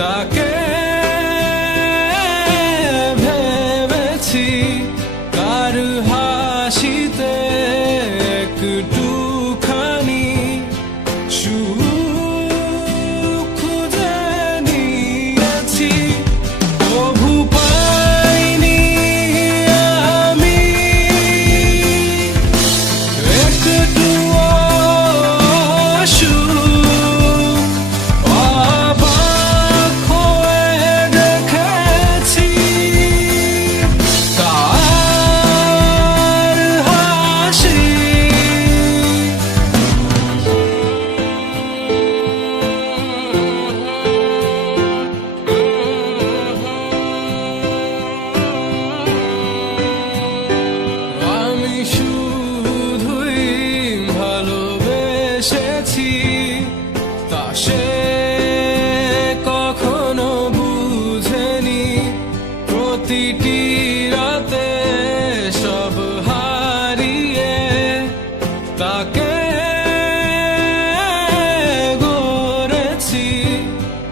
তাকে ভেবেছি তার হাসিতে একটুখানি সুখ খুঁজে নিয়েছি। প্রভু পাইনি আমি একটুও সুখ, অবাক হয়ে দেখেছি তার হাসি। আমি শুধুই ভালোবেসেছি, তা সে কখনো বুঝেনি। প্রতিটি রাতে সব হারিয়ে তাকে গড়েছি।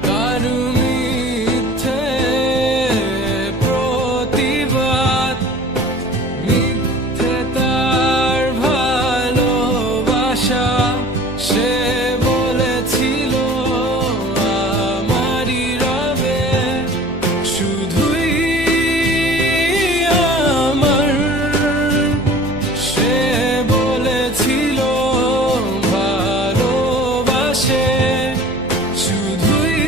তার মিথ্যে প্রতিবাদ, মিথ্যে তার ভালোবাসা। সে বলেছিল আমারই রবে শুধুই আমার। সে বলেছিল ভালোবাসে শুধুই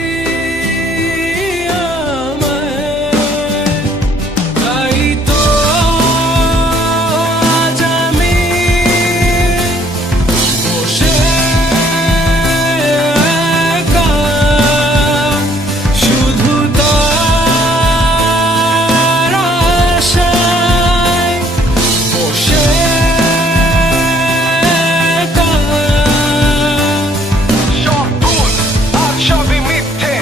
আমায়। তাই তো আজ আমি বসে একা, শুধু তার আশায় বসে একা। সব ভুল আর সবই মিথ্যে,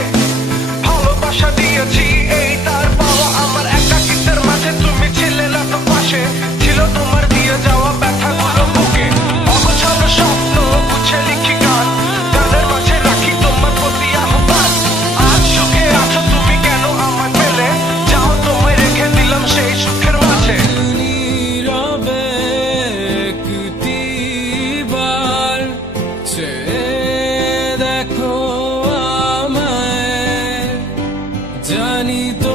ভালোবাসা দিয়েছি এই তার পাওয়া। আমার একাকিত্বের মাঝে তুমি ছিলে না তো পাশে, ছিল তোমার দিয়ে যাওয়া ব্যথাগুলো বুকে। অগোছালো স্বপ্ন গুছে লিখি গান, গানের মাঝে রাখি তোমার প্রতি আহ্বান। আজ সুখে আছো তুমি কেন আমায় পেলে, যাও তোমায় রেখে দিলাম সেই সুখের মাঝে। নীরবে একটিবার চেয়ে দেখো আমায়, জানি তো